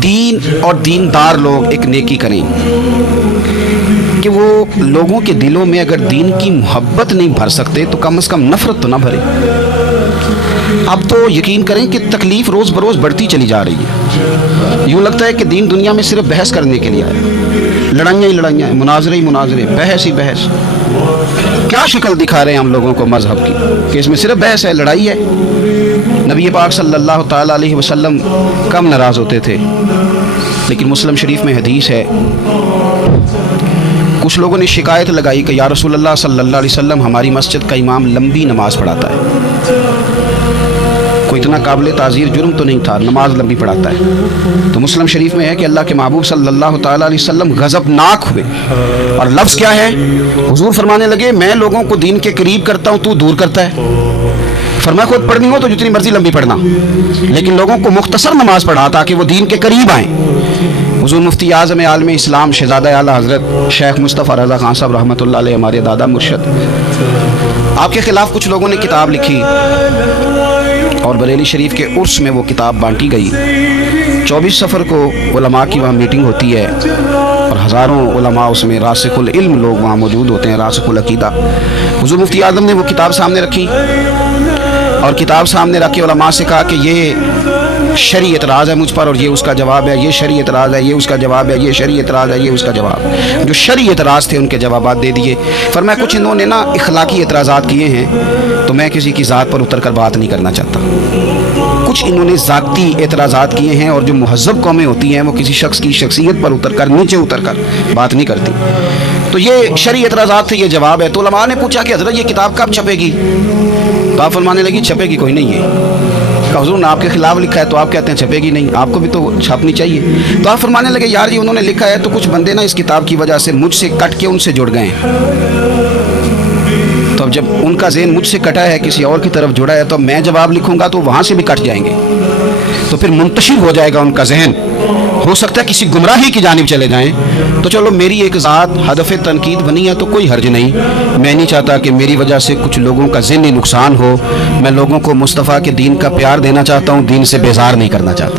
दीन और दीनदार लोग एक नेकी करें कि वो लोगों के दिलों में अगर दीन की मोहब्बत नहीं भर सकते तो कम से कम नफरत तो ना भरे। अब तो यकीन करें कि तकलीफ रोज़ बरोज़ बढ़ती चली जा रही है। यूँ लगता है कि दीन दुनिया में सिर्फ बहस करने के लिए है, लड़ाइयाँ ही लड़ाइयाँ हैं, मुनाजरे ही मुनाजरे, बहस ही बहस। क्या शक्ल दिखा रहे हैं हम लोगों को मजहब की कि इसमें सिर्फ बहस है, लड़ाई है। नबी पाक सल्लल्लाहु ताला अलैहि वसल्लम कम नाराज़ होते थे, लेकिन मुस्लिम शरीफ में हदीस है, कुछ लोगों ने शिकायत लगाई कि या रसूलल्लाह सल्लल्लाहु अलैहि वसल्लम हमारी मस्जिद का इमाम लंबी नमाज़ पढ़ाता है। कोई इतना काबिल ताज़ीर जुर्म तो नहीं था, नमाज लंबी पढ़ाता है। तो मुस्लिम शरीफ में है कि अल्लाह के महबूब सल्लल्लाहु ताला अलैहि वसल्लम गज़बनाक हुए, और लफ्ज़ क्या है, हुजूर फरमाने लगे, मैं लोगों को दीन के करीब करता हूँ, तू दूर करता है। फरमाया खुद पढ़नी हो तो जितनी मर्जी लंबी पढ़ना, लेकिन लोगों को मुख्तसर नमाज पढ़ा ताकि वो दीन के करीब आएँ। हुजूर मुफ्ती आज़म आलम इस्लाम शहज़ादा आला हज़रत शेख मुस्तफ़ा रज़ा खान साहब रहमतुल्लाह अलैह, हमारे दादा मुर्शद, आपके ख़िलाफ़ कुछ लोगों ने किताब लिखी और बरेली शरीफ के उर्स में वो किताब बांटी गई। 24 सफ़र को उलमा की वहाँ मीटिंग होती है और हज़ारों उलमा उसमें रासिखुल इल्म लोग वहाँ मौजूद होते हैं, रासिखुल अक़ीदा। हुजूर मुफ्ती आज़म ने वो किताब सामने रखी और किताब सामने रख के उलमा से कहा कि ये शरई एतराज़ है मुझ पर और ये उसका जवाब है, ये शरई एतराज़ है, ये उसका जवाब है, ये शरई एतराज़ है, ये उसका जवाब। जो शरई एतराज़ थे उनके जवाबात दे दिए। फरमाया कुछ इन्होंने ना इखलाकी एतराज़ात किए हैं, तो मैं किसी की ज़ात पर उतर कर बात नहीं करना चाहता। कुछ इन्होंने ज़ाती एतराज़ात किए हैं, और जो मुहज़्ज़ब कौमें होती हैं वो किसी शख्स की शख्सियत पर उतर कर, नीचे उतर कर बात नहीं करती। तो ये शरई एतराज़ात थे, ये जवाब है। तो उलमा ने पूछा कि हज़रत ये किताब कब छपेगी? तो आप फरमाने लगी छपेगी कोई नहीं है। हुजूर ने आपके खिलाफ लिखा है तो आप कहते हैं छपेगी नहीं, आपको भी तो छापनी चाहिए। तो आप फरमाने लगे यार ये उन्होंने लिखा है तो कुछ बंदे ना इस किताब की वजह से मुझसे कट के उनसे जुड़ गए हैं। तो अब जब उनका ज़हन मुझसे कटा है, किसी और की तरफ जुड़ा है, तो मैं जवाब लिखूंगा तो वहाँ से भी कट जाएंगे, तो फिर मुंतशिर हो जाएगा उनका जहन, हो सकता है किसी गुमराही की जानिब चले जाएं। तो चलो मेरी एक ज़ात हदफ़ तनकीद बनी है तो कोई हर्ज नहीं। मैं नहीं चाहता कि मेरी वजह से कुछ लोगों का ज़हनी नुकसान हो। मैं लोगों को मुस्तफ़ा के दीन का प्यार देना चाहता हूँ, दीन से बेजार नहीं करना चाहता।